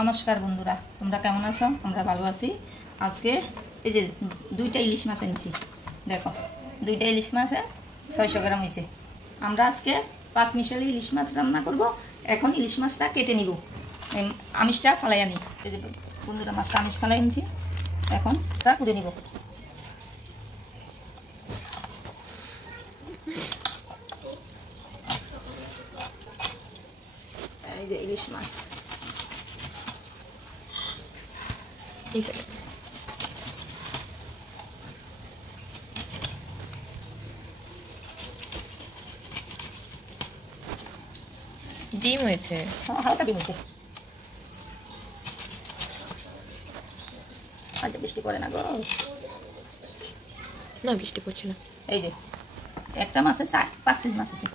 নমস্কার বন্ধুরা, তোমরা কেমন আছো? আমরা ভালো আছি। আজকে এই যে দুইটা ইলিশ মাছ এনেছি, দেখো দুইটা ইলিশ মাছে 600 গ্রাম হয়েছে। আমরা আজকে 5 মিশালি ইলিশ মাছ রান্না করব। এখন ইলিশ মাছটা কেটে নিব, আমিষটা ফালাই আনি। এই যে বন্ধুরা মাছটা আমিষ ফালাই আনছি, এখন তা কুড়ে নিব। এই যে ইলিশ মাছ, ডিম হয়েছে, হালকা ডিম হয়েছে। আচ্ছা বৃষ্টি পড়ে না গো? না বৃষ্টি পড়ছে না। এই যে একটা মাছে 5 পিস মাছ হয়েছে।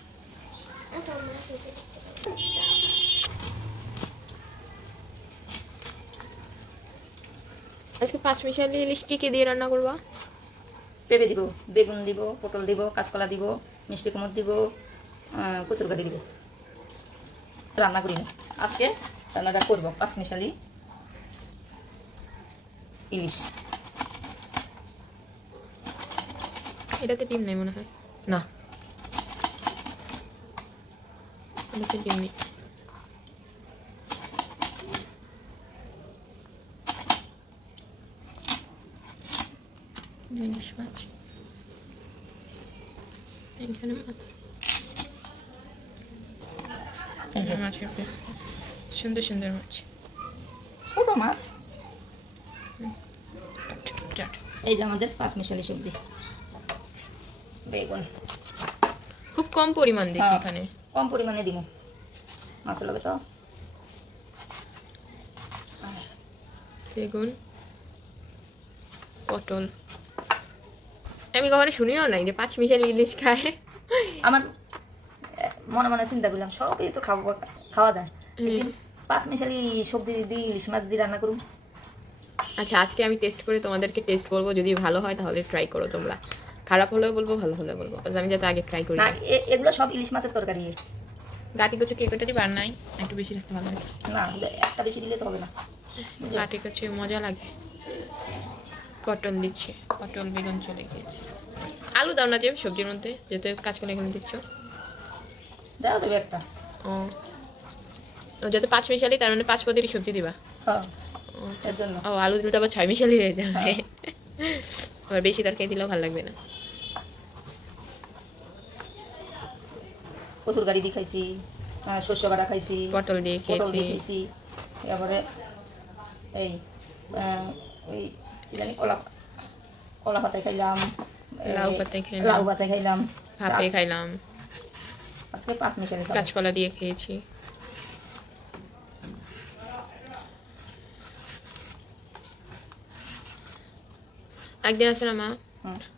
আজকে 5 মিশালি ইলিশ কি দিয়ে রান্না করবা? পেঁপে দিব, বেগুন দিব, পটল দিব, কাঁচকলা দিব, মিষ্টি কুমড় দিব, কচুর গাড়ি দিব। রান্না করি না, আজকে রান্নাটা করব 5 মিশালি ইলিশ। এটাতে ডিম নেই মনে হয়, না এটাতে ডিম নেই। ইলিশ মাছ এখানে মাছের পিস, সুন্দর সুন্দর মাছ, ছোট মাছ। এই যে আমাদের 5 মিশালি সবজি। বেগুন খুব কম পরিমাণ দেখি এখানে, কম পরিমাণে দিব মাছের লগে। তো বেগুন, পটল। আমি কখনো শুনিও নাই যে 5 মিশালি ইলিশ খায়। আমার মনে মনে চিন্তা করলাম সবই তো খাওয়া যায়, 5 মিশালি সবজি দিয়ে ইলিশ মাছ দিয়ে রান্না করুন। আচ্ছা আজকে আমি টেস্ট করে তোমাদেরকে টেস্ট বলবো, যদি ভালো হয় তাহলে ট্রাই করো তোমরা, খারাপ হলেও বলবো ভালো হলেও বলবো, আমি যাতে আগে ট্রাই করি। না এগুলো সব ইলিশ মাছের তরকারি। গাটি কচু কেকটারই বার নাই, একটু বেশি রাখতে ভালো লাগে না, একটা বেশি দিলে তো হবে না। গাটি কচু মজা লাগে। পটল দিচ্ছে, পটল বেগুন চলে গিয়েছে। আলু দাও না যে সবজির মধ্যে, যেহেতু কাঁচকলা এখানে দিচ্ছ দাও দেবে একটা। ও যাতে 5 মিশালি, তার মানে 5 পদেরই সবজি দিবা। হ্যাঁ ও আলু দিলে তো আবার 6 মিশালি হয়ে যাবে, আবার বেশি তরকারি দিলেও ভালো লাগবে না। কচুর গাড়ি দিয়ে খাইছি, শস্য বাটা খাইছি, পটল দিয়ে খেয়েছি, এবারে এই ওই জানি কলা পাতায় খাইলাম, লাউ পাতায় খাইলাম, ভাপে খাইলাম, আজকে 5 মিশালি কাঁচকলা দিয়ে খেয়েছি। একদিন আছে না মা,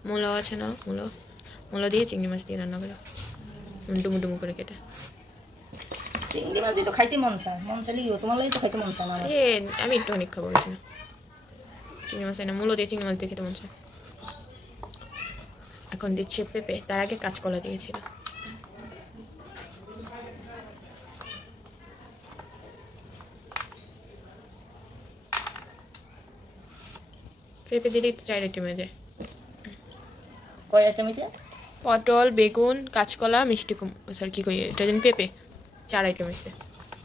মূলো আছে না, মূলো দিয়ে চিংড়ি মাছ দিয়ে রান্না করে, ডুমু ডুমু করে কেটে। চিংড়ি মাছ দিয়ে তো খাইতে মন চাইলে তোমার লাগে তো খাইতে মন চায়। আমি একটু অনেক খাবো বেশি না, চিংড়ি মাছ না, মূলো দিয়ে চিংড়ি মাছ দিয়ে খেতে মন চায়। এখন দিচ্ছে পেঁপে, তার আগে কাঁচকলা দিয়েছিল। পেঁপে দিলেই তো 4 আইটেম হয়ে যায়। কয় আইটেম হয়েছে? পটল, বেগুন, কাঁচকলা, মিষ্টি কুমড়ো, সরি কি কই এটা জানি, পেঁপে, 4 আইটেম হয়েছে।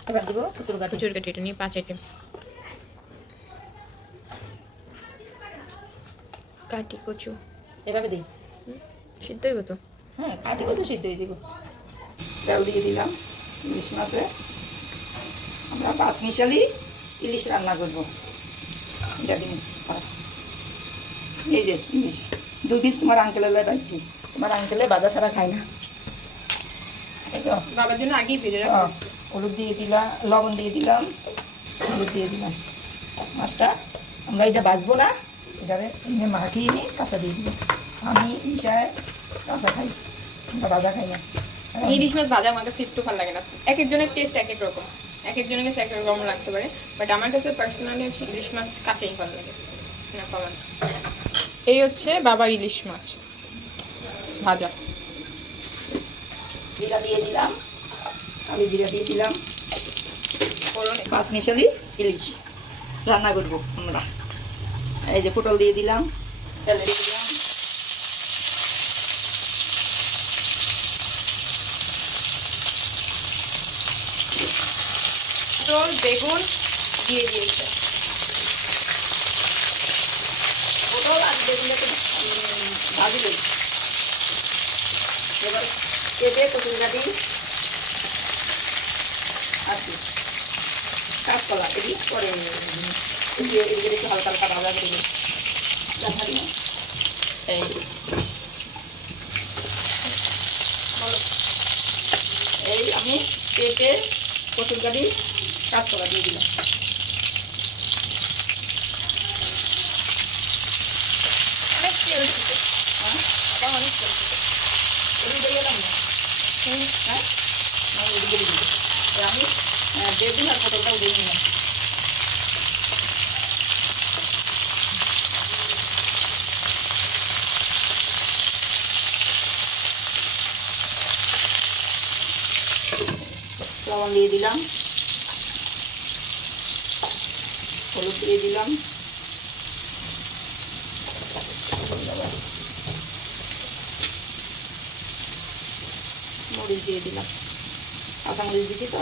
এবার দিব কচুর গাঠি, এটা নিয়ে 5 আইটেম। কাটি কচু এভাবে দিই, সিদ্ধ হইব তো? হ্যাঁ কাটি কচু সিদ্ধ হয়ে দিব। তেল দিয়ে দিলাম ইলিশ মাছে। আমরা 5 মিশালি ইলিশ রান্না করবো। এটা দিন এই যে ইলিশ 2 পিস তোমার আঙ্কেলের রাখছি, তোমার আঙ্কেলে বাজা ছাড়া খায় না। এই তো বাবার জন্য আগেই ভেজে রাখা। হলুদ দিয়ে দিলাম, লবণ দিয়ে দিলাম, হলুদ দিয়ে দিলাম। মাছটা আমরা এটা বাজবো না, এটারে এমনি মাখিয়ে নিয়ে কাঁচা দিয়ে দিব। আমি ইশায় কাঁচা খাই, আমরা ভাজা খাই না। ইলিশ মাছ ভাজা আমার কাছে একটু ভালো লাগে না, এক একজনের টেস্ট এক এক রকম, এক একজনের কাছে এক এক রকম লাগতে পারে, বাট আমার কাছে পার্সোনালি হচ্ছে ইলিশ মাছ কাঁচাই ভালো লাগে না পাওয়া। এই হচ্ছে বাবার ইলিশ মাছ ভাজা। জিরা দিয়ে দিলাম, আমি জিরা দিয়ে দিলাম, পাঁচ মিশালি ইলিশ রান্না করবো আমরা। এই যে পটল দিয়ে দিলাম, তেল দিয়ে দিলাম, পটল বেগুন দিয়ে দিয়েছে। পটল আর বেগুনটাকে ভাজি দেব। এবার পেঁপে কচুরগাটি আর কি কাঁচকলা এটি পরে এদিকে একটু হালকা হালকা ভাজা করে দিই। এই এই আমি পেঁপে কচুরগাটি কাঁচকলা দিয়ে দিলাম। অনেক তেল দিতে, আবার অনেক তেল দিতে। এদিকে গেলাম না, হ্যাঁ আমি এদিকে দিয়ে দিই। আমি বেগুন আর পটলটাও দিয়ে নিলাম। লবণ দিয়ে দিলাম, হলুদ দিয়ে দিলাম, মরিচ দিয়ে দিলাম। কাঁচা মরিচ দিছি তো,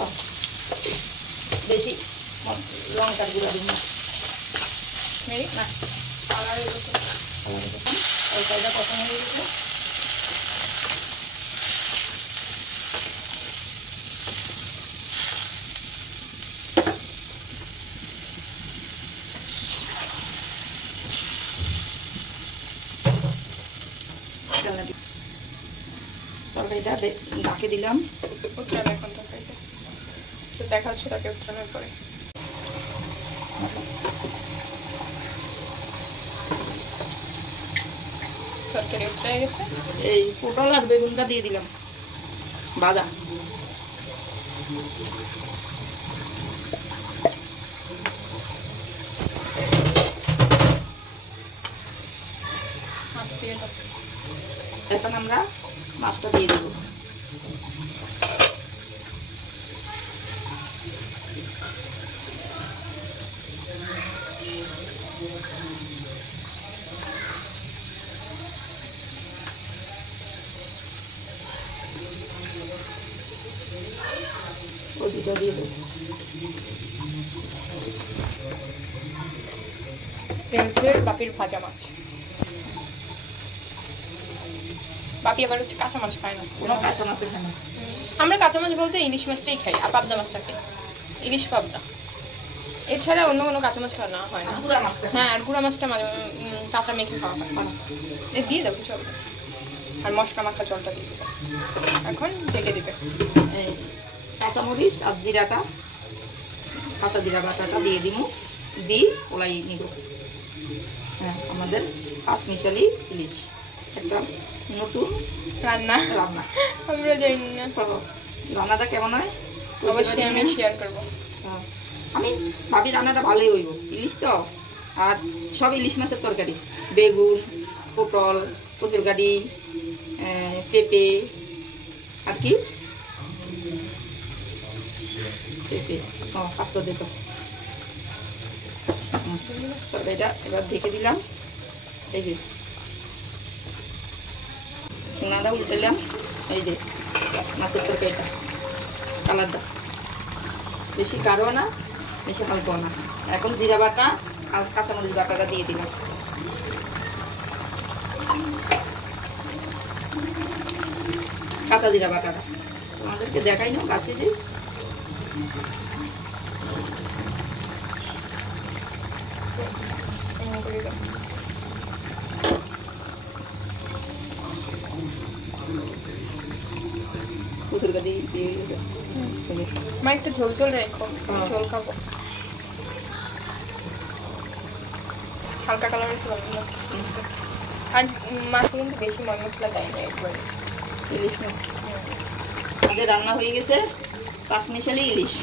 বেশি লঙ্কার গুঁড়া দিন না, না কালারের তরকারিটা পছন্দ হয়ে গেছে। তরকারিটা ঢাকে দিলাম। উত্তরায়ণ এখন তরকারিটা তো দেখা হচ্ছে তাকে উত্তরায়ণের পরে। তরকারি উত্তরায় গেছে। এই পটল আর বেগুনটা দিয়ে দিলাম ভাজা। মাছ দিয়ে দাও। এখন আমরা মাছটা দিয়ে দেবো। ওদিকটা দিয়ে দেবো। হচ্ছে বাপির ভাজা মাছ। বাপি আবার হচ্ছে কাঁচা মাছ খায় না। কোনো কাঁচা মাছ এখানে আমরা কাঁচা মাছ বলতে ইলিশ মাছটাই খাই আর পাবদা মাছটা খাই, ইলিশ পাবদা। এছাড়া অন্য কোনো কাঁচা মাছ খাওয়া না হয় না। গুঁড়া মাছটা হ্যাঁ, আর গুঁড়া মাছটা মাঝে কাঁচা মেখে খাওয়া হয়। দিয়ে দেবো কিছু হবে না। আর মশলা মাখা জলটা দিয়ে দেবে। এখন ঢেকে দিবে। এই কাঁচামরিচ আর জিরাটা, কাঁচা জিরা বাটাটা দিয়ে দিব, দিয়ে ওলাই নিব। হ্যাঁ, আমাদের পাঁচ মিশালি ইলিশ একটা নতুন রান্না রান্না। আমরা জানি না, রান্নাটা কেমন হয় অবশ্যই আমি শেয়ার করবো। আমি ভাবি রান্নাটা ভালোই হইব। ইলিশ তো, আর সব ইলিশ মাছের তরকারি, বেগুন, পটল, কচুরগাটি, পেঁপে আর কি পেঁপে কাঁচা দিত। তরকারিটা এবার দেখে দিলাম। এই যে সোনাটা উল্টালাম। এই যে মাছের তরকারিটা কালারটা বেশি গাঢ় না, বেশি হালকা না। এখন জিরা বাটা আর কাঁচামরিচ বাটাটা দিয়ে দিলাম। কাঁচা জিরা বাটাটা তোমাদেরকে দেখাই না, কাছে যে কচুরগাটি দিয়ে মা একটু ঝোল ঝোল রেখো, ঝোল খাবো। হালকা কালার হচ্ছে ভালো না। আর মাছে কিন্তু বেশি মশলা দেয় না একবারে। ইলিশ মাছ আমাদের রান্না হয়ে গেছে, পাঁচ মিশালি ইলিশ।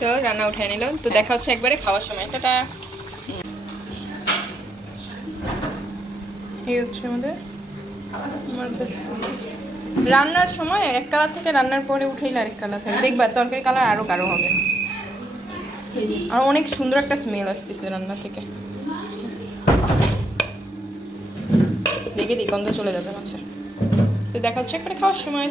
তো রান্না উঠে নিল। তো দেখা হচ্ছে একবারে খাওয়ার সময়। টাটা। এই হচ্ছে আমাদের মাছের রান্নার সময় এক কালার থেকে রান্নার পরে উঠেইলে আরেক কালার থাকে। দেখবা তরকারির কালার আরো গাঢ় হবে। আর অনেক সুন্দর একটা স্মেল আসতেছে রান্না থেকে। দেখে দিই গন্ধ চলে যাবে মাছের। তো দেখা হচ্ছে একবারে খাওয়ার সময়।